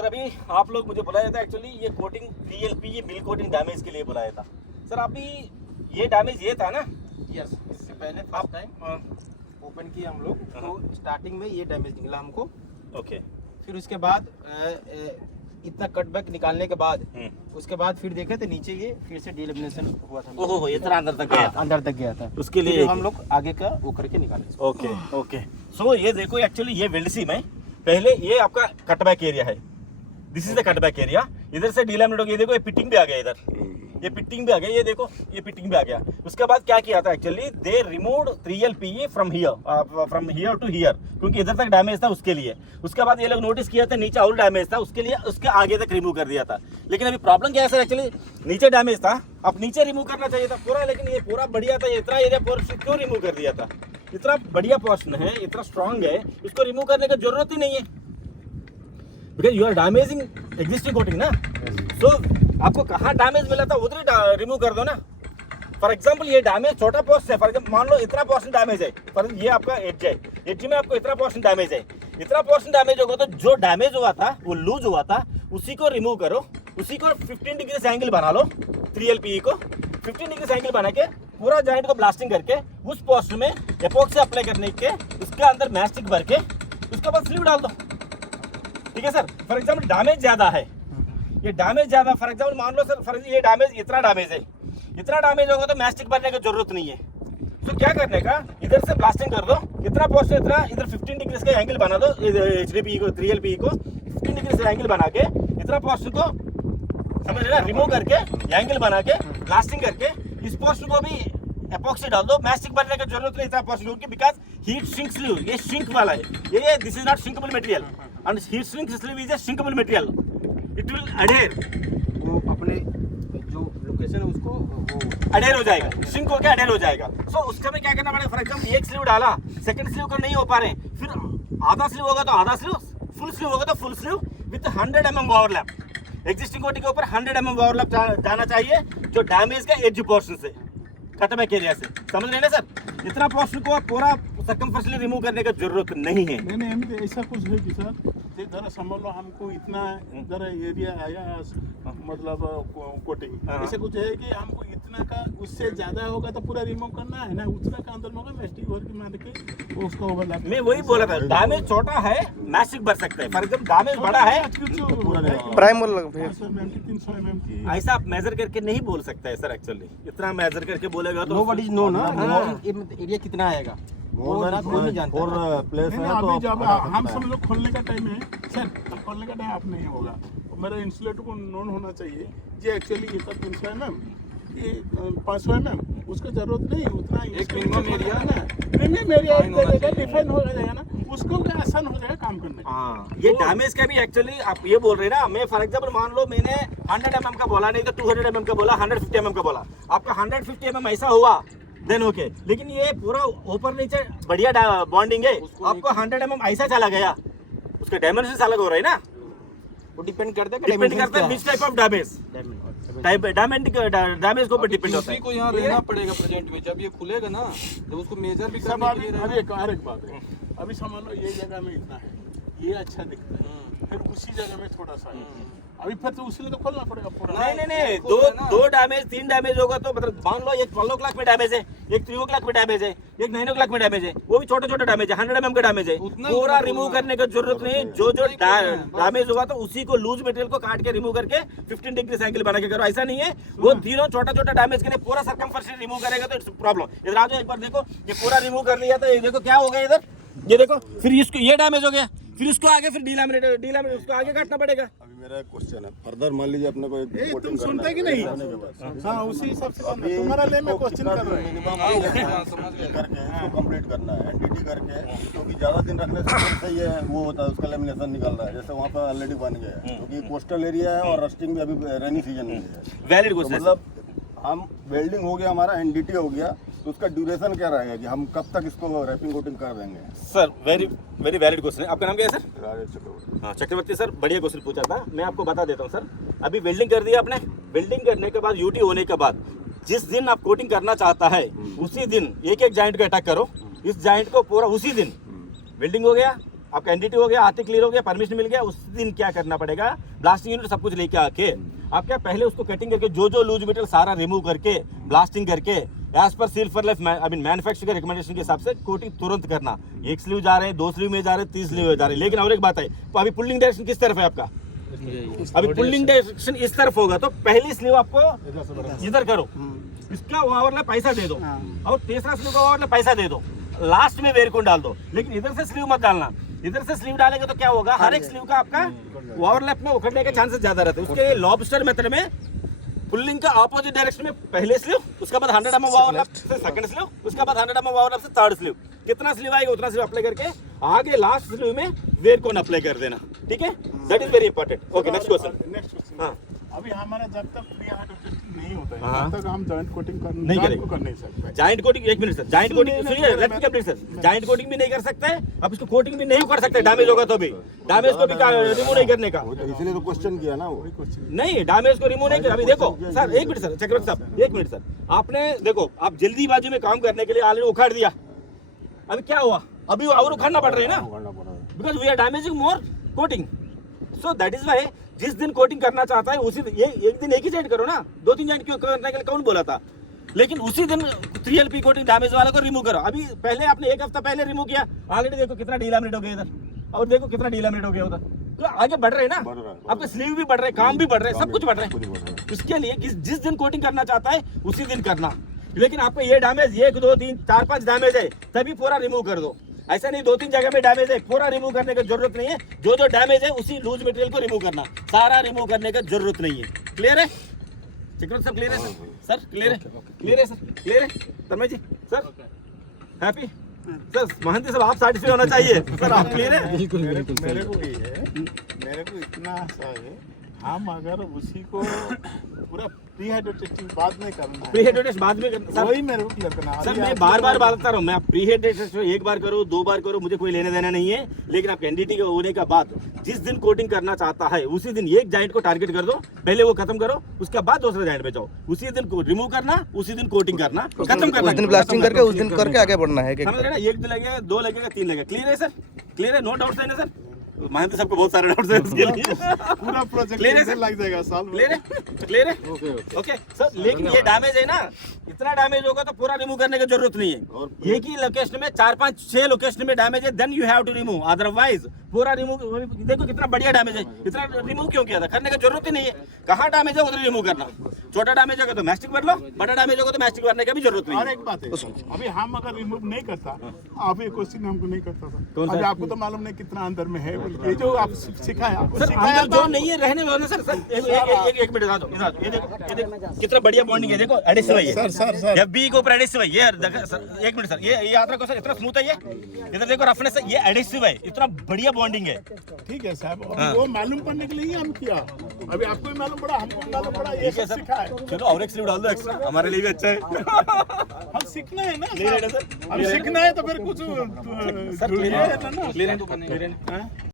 Sir अभी आप लोग मुझे बुलाया था एक्चुअली ये कोटिंग 3LP ये मिल कोटिंग डैमेज के लिए बुलाया था सर। अभी ये डैमेज ये था ना? यस, इससे पहले फर्स्ट टाइम ओपन किया हम लोग तो स्टार्टिंग में ये डैमेज निकला हमको। ओके। फिर उसके बाद इतना कटबैक निकालने के बाद उसके बाद फिर देखे तो नीचे ये फिर से डीलेमिनेशन हुआ था। ओहो इतना अंदर तक गया था? अंदर तक गया था, उसके लिए हम लोग आगे का वो करके निकाले। Okay okay. सो ये देखो एक्चुअली ये वेल्ड सीम है। पहले ये आपका कटबैक एरिया है, this is the cutback area. इधर से डीलैमिनेट हो गया, देखो ये पिटिंग भी आ गया, इधर ये पिटिंग भी आ गया, ये देखो ये पिटिंग भी आ गया। उसके बाद क्या किया था actually they removed 3LP from here to here, क्योंकि इधर तक डैमेज था उसके लिए। उसके बाद ये लोग नोटिस किया था नीचे और डैमेज था, उसके लिए उसके आगे तक रिमूव कर दिया था। लेकिन अभी प्रॉब्लम क्या है सर, एक्चुअली नीचे डैमेज था, अब नीचे रिमूव करना चाहिए था पूरा, लेकिन ये पूरा बढ़िया था, इतना एरिया पोर्शन क्यों रिमूव कर दिया था? इतना बढ़िया पोर्शन है, इतना स्ट्रांग है, इसको रिमूव करने की जरूरत ही नहीं है, because you are damaging existing coating ना। सो आपको कहाँ डैमेज मिला था उधर रिमूव कर दो ना। फॉर एग्जाम्पल ये डैमेज छोटा पोर्शन है, फॉर एग्जाम्पल मान लो इतना पोर्शन डैमेज है, पर ये आपका एज है, एज में आपको इतना पोर्शन डैमेज है, इतना पोर्शन डैमेज होगा तो जो डैमेज हुआ था वो लूज हुआ था उसी को रिमूव करो, उसी को 15 डिग्री से एंगल बना लो, 3LP को 15 डिग्री से एंगल बना के पूरा जॉइंट को ब्लास्टिंग करके उस पोर्शन में एपॉक्सी अप्लाई करने के उसके अंदर मैस्टिक भर के उसके बाद स्लीव डाल दो। ठीक है सर। फॉर एग्जाम्पल डैमेज ज्यादा है, ये डैमेज ज्यादा, फॉर एग्जाम्पल मान लो सर, फॉर ये डैमेज इतना डैमेज है, इतना डैमेज होगा तो मैस्टिक भरने की जरूरत नहीं है। तो क्या करने का, इधर से ब्लास्टिंग कर दो, इतना पोर्शन इतना इधर 15 डिग्री का एंगल बना दो, HDPE को 3LP को 15 डिग्री से एंगल बना के इतना पोर्शन को समझ रहे ना रिमूव करके एंगल बना के ब्लास्टिंग करके इस पोर्शन को भी एपॉक्सी डाल दो, मैस्टिक भरने की जरूरत नहीं इतना पोर्शन, क्योंकि बिकॉज हीट श्रिंक स्लीव ये श्रिंक वाला है, ये this is not shrinkable material and heat shrink sleeve is a shrinkable material, it will adhere, वो अपने जो लोकेशन है उसको वो अडेयर हो जाएगा, श्रिंक होकर अडेयर हो जाएगा। सो उसका में क्या करना पड़ेगा, फॉर एग्जाम्पल एक स्लीव डाला, सेकंड स्लीव का नहीं हो पा रहे, फिर आधा स्लीव होगा तो आधा स्लीव, फुल स्लीव होगा तो full sleeve with 100 mm overlap. Existing coating के ऊपर 100 mm ओवरलैप जाना चाहिए जो डैमेज का एज पोर्शन से कटबैक एरिया से, समझ रहे हैं ना सर। इतना पोर्शन को पूरा सर्कमफरेंशियली रिमूव करने की जरूरत नहीं है। नहीं ऐसा कुछ है कि सर जरा समझ लो हमको इतना जरा एरिया आया मतलब कोटिंग ऐसे कुछ है कि हमको इतना का उससे ज्यादा होगा तो पूरा रिमूव करना है ना, उतना का अंदर में होगा मैस्टिक भर के मार के वो उसका ओवरलैप। मैं वही बोला था, डैमेज छोटा है मैस्टिक भर सकते हैं, फॉर एग्जाम्पल डैमेज बड़ा है प्राइमर 300 mm की ऐसा आप मेजर करके नहीं बोल सकते हैं सर। एक्चुअली इतना मेजर करके बोलेगा तो नोबडी नो ना एरिया कितना आएगा वो कोई नहीं जानता। प्लेस है तो अभी जब हम सब लोग खोलने का टाइम है सर, खोलने का टाइम आप नहीं होगा, मेरा इंसुलेटर को नोन होना चाहिए ये एक्चुअली ये 300 mm ये 500 mm उसका जरूरत नहीं उतना, एक मिनिमम एरिया है ना, मिनिमम एरिया डिफाइन हो जाएगा ना, उसको क्या आसान हो जाएगा काम करने का। हाँ ये डैमेज का भी एक्चुअली आप ये बोल रहे हैं ना, मैं फॉर एग्जाम्पल मान लो मैंने 100 mm का बोला, नहीं तो 200 mm का बोला, 150 mm का बोला, आपका 150 mm ऐसा हुआ देन ओके, लेकिन ये पूरा ऊपर नीचे बढ़िया बॉन्डिंग है, आपको 100 mm ऐसा चला गया, उसके डायमेंशन अलग हो रहे हैं ना, वो डिपेंड करता है which type of damage, damage के ऊपर डिपेंड होता है। को यहाँ रहना पड़ेगा प्रेजेंट में, जब ये खुलेगा ना तो उसको मेजर भी सब करने के अभी लिए अभी एक बात है, अभी समझ लो ये जगह में इतना है, ये अच्छा दिखता है, फिर उसी जगह में थोड़ा सा है, अभी फिर तो उसी को खोलना पड़ेगा पूरा। नहीं दो डैमेज 3 डैमेज होगा तो मतलब मान लो एक 12 o'clock में डैमेज है, एक 3 o'clock में डैमेज है, एक 9 o'clock में डैमेज है, वो भी छोटे छोटे डैमेज है, 100 mm का डैमेज है, पूरा रिमूव करने की जरूरत नहीं। जो डैमेज होगा तो उसी को लूज मटेरियल को काट के रिमूव करके 15 डिग्री से एंगल बना के करो, ऐसा नहीं है वो तीनों छोटा छोटा डैमेज के लिए पूरा सर्कमफरेंस रिमूव करेगा तो इट्स प्रॉब्लम। इधर आ जाओ एक बार देखो, ये पूरा रिमूव कर लिया तो ये देखो क्या हो गया इधर, ये देखो फिर इसको ये डैमेज हो गया, फिर उसको आगे फिर डीलामिनेट उसको आगे काटना पड़ेगा। अभी मेरा एक क्वेश्चन है, फर्दर मान लीजिए अपने को एक तुम सुनते कि नहीं? हाँ उसी हिसाब से करना, तुम्हारा ले मैं क्वेश्चन कर रहा हूँ करके इसको कंप्लीट करना है एनडीटी करके, क्योंकि ज्यादा दिन रखने से ये वो होता है उसका लेमिनेशन निकल रहा है, जैसे वहाँ पर ऑलरेडी बन गया है, क्योंकि कोस्टल एरिया है और रस्टिंग भी अभी रेनी सीजन में है। वैलिड तो क्वेश्चन, मतलब हम वेल्डिंग हो गया हमारा, एनडीटी हो गया, तो उसका ड्यूरेशन क्या रहेगा कि हम कब तक इसको रैपिंग कोटिंग कर देंगे? सर वेरी वैलिड क्वेश्चन है। आपका नाम क्या है सर? राजेश चक्रवर्ती। हाँ चक्रवर्ती सर, बढ़िया क्वेश्चन पूछा था, मैं आपको बता देता हूँ सर। अभी वेल्डिंग कर दिया आपने, वेल्डिंग करने के बाद यूटी होने के बाद जिस दिन आप कोटिंग करना चाहता है उसी दिन एक एक जॉइंट को अटैक करो, इस जॉइंट को पूरा उसी दिन वेल्डिंग हो गया, आपका एनडीटी हो गया, आर्थिक क्लियर हो गया, परमिशन मिल गया, उस दिन क्या करना पड़ेगा, ब्लास्टिंग यूनिट सब कुछ लेके आके आप क्या पहले उसको कटिंग करके जो लूज मटेरियल सारा रिमूव करके ब्लास्टिंग करके एज पर seal for life I mean manufacture के रिकमेंडेशन के हिसाब से कोटिंग तुरंत करना। एक स्लीव जा रहे हैं, 2 स्लीव में जा रहे हैं, 30 स्लीव में जा रहे हैं। लेकिन और एक बात है, तो अभी पुलिंग डायरेक्शन किस तरफ है आपका, अभी पुलिंग डायरेक्शन इस तरफ होगा, तो पहली स्लीव आपको इधर करो, इसका ओवरलैप पैसा दे दो, और तीसरा स्लीव का ओवरलैप पैसा दे दो, लास्ट में वेयर कोन डाल दो। लेकिन इधर से स्लीव मत डालना, इधर से स्लीव डालेंगे तो क्या होगा, हर एक स्लीव का आपका ओवरलैप में उखड़ने के चांसेस ज्यादा रहते हैं। उसके लिए लॉबस्टर मेथड में पुलिंग का ऑपोजिट डायरेक्शन में पहले स्लीव, उसके बाद 100 mm ओवरलैप से सेकंड स्लीव, उसके बाद 100 mm ओवरलैप से थर्ड स्लीव। कितना स्लीव आएगा उतना स्लीव अप्लाई करके आगे लास्ट स्लीव में वेयर कोन अप्लाई कर देना, ठीक है। That is very important. Okay, next question. Next question. हाँ, अभी हमारा जब तक प्री हार्ड टेस्टिंग नहीं होता है हाँ। तब तक हम जॉइंट कोटिंग कर नहीं करेंगे। कर नहीं सकते। जॉइंट कोटिंग, एक मिनट सर, जॉइंट कोटिंग सुनिए, let me complete sir. Joint coating भी नहीं कर सकते, आप इसको कोटिंग भी नहीं कर सकते, डैमेज होगा तो भी, डैमेज को भी रिमूव नहीं करने का, वो तो इसीलिए तो क्वेश्चन किया ना वो। नहीं डैमेज को रिमूव नहीं कर। अभी देखो सर, एक मिनट सर, चक्रवर्ती साहब एक मिनट सर, आपने देखो आप जल्दीबाजी में काम करने के लिए ऑलरेडी उखाड़ दिया, अभी क्या हुआ, अभी और उखाड़ना पड़ रही है ना, because we are damaging more coating. So that is why जिस दिन कोटिंग करना चाहता है उसी दिन, ये एक दिन एक ही जॉइंट करो ना, 2-3 जॉइंट क्यों करने के लिए कौन बोला था, लेकिन उसी दिन 3LP कोटिंग डैमेज वाले को रिमूव करो। अभी पहले आपने 1 हफ्ता पहले रिमूव किया, ऑलरेडी देखो कितना डीलैमिनेट हो गया इधर, और देखो कितना डीलैमिनेट हो गया उधर, तो आगे बढ़ रहे हैं ना, आपके स्लीव भी बढ़ रहे हैं, काम भी बढ़ रहे हैं, सब कुछ बढ़ रहे हैं। इसके लिए जिस दिन कोटिंग करना चाहता है उसी दिन करना। लेकिन आपको ये डैमेज 1, 2, 3, 4, 5 डैमेज है तभी पूरा रिमूव कर दो, ऐसा नहीं 2-3 जगह में डैमेज है पूरा रिमूव करने की जरूरत नहीं है। जो डैमेज है उसी लूज मटेरियल को रिमूव करना, सारा रिमूव करने की जरूरत नहीं है। क्लियर है चक्रवर्ती सर, क्लियर है सर, सर क्लियर है, क्लियर है सर, क्लियर है तन्मय जी सर, हैप्पी सर, महंती साहब आप सैटिस्फाई होना चाहिए सर, आप क्लियर है। मेरे को ये है, मेरे को इतना आशा है, हम अगर उसी को पूरा प्री हार्ड टेस्टिंग बाद में करना है, प्री हेड टेस्ट बाद में करना वही मेरे को क्लियर करना है। सर, अभी मैं आप- बार बताता रहा हूँ, मैं प्री हेड टेस्ट एक बार करो 2 बार करो, मुझे कोई लेने देना नहीं है। लेकिन आप एनडीटी के होने का बाद जिस दिन कोटिंग करना चाहता है उसी दिन एक जॉइंट को टारगेट कर दो, पहले वो खत्म करो, उसके बाद दूसरे जॉइंट पे जाओ, उसी दिन रिमूव करना, उसी दिन कोटिंग करना, खत्म करना, उस दिन ब्लास्टिंग करके उस दिन करके आगे बढ़ना है। समझ रहे ना, 1 दिन लगेगा, 2 लगेगा, 3 लगेगा। क्लियर है सर, क्लियर है, नो डाउट्स है ना सर, महंत सबको बहुत सारे डाउट्स है उसके लिए। पूरा प्रोजेक्ट क्लियर है सर, लग जाएगा साल में। क्लियर है, क्लियर है, ओके सर। लेकिन ये डैमेज है ना, इतना डैमेज होगा तो पूरा रिमूव करने की जरूरत नहीं है। एक ही लोकेशन में 4-5-6 लोकेशन में डैमेज है, then you have to remove, otherwise पूरा रिमूव। देखो कितना बढ़िया डैमेज है, इतना रिमूव क्यों किया था, करने की जरूरत ही नहीं है। कहाँ डैमेज है उधर रिमूव करना, छोटा डैमेज होगा तो मैस्टिक भर लो, बड़ा डैमेज होगा तो मैस्टिक भरने की भी जरूरत नहीं और है। एक बात है, अभी हम अगर रिमूव नहीं करता, आप ये क्वेश्चन हमको नहीं करता कौन था, सा? अभी आपको तो मालूम नहीं कितना अंदर में है, ये जो आप सिखाया आपको सर सिखाया अंदर जो नहीं है रहने दो ना सर, एक मिनट दो, ये देखो कितना बढ़िया बॉन्डिंग है, देखो एडिसिव है ये सर जब बी के ऊपर एडिसिव है ये सर, एक मिनट सर, ये याद रखो सर, इतना स्मूथ है ये, इधर देखो रफनेस है, ये एडिसिव है, इतना बढ़िया बॉन्डिंग है। ठीक है साहब, हाँ। अभी वो मालूम करने के लिए ही हम किया, अभी आपको भी मालूम पड़ा, हमको भी मालूम पड़ा, ये ठीक है सब सर, सिखा है। चलो और एक स्लीव डाल दो एक्स्ट्रा, हमारे लिए भी अच्छा है। हम सीखना है ना क्लियर है साहब। सर, हम सीखना है तो फिर कुछ सर जुड़िए क्लियर है ना। है, क्लियर है।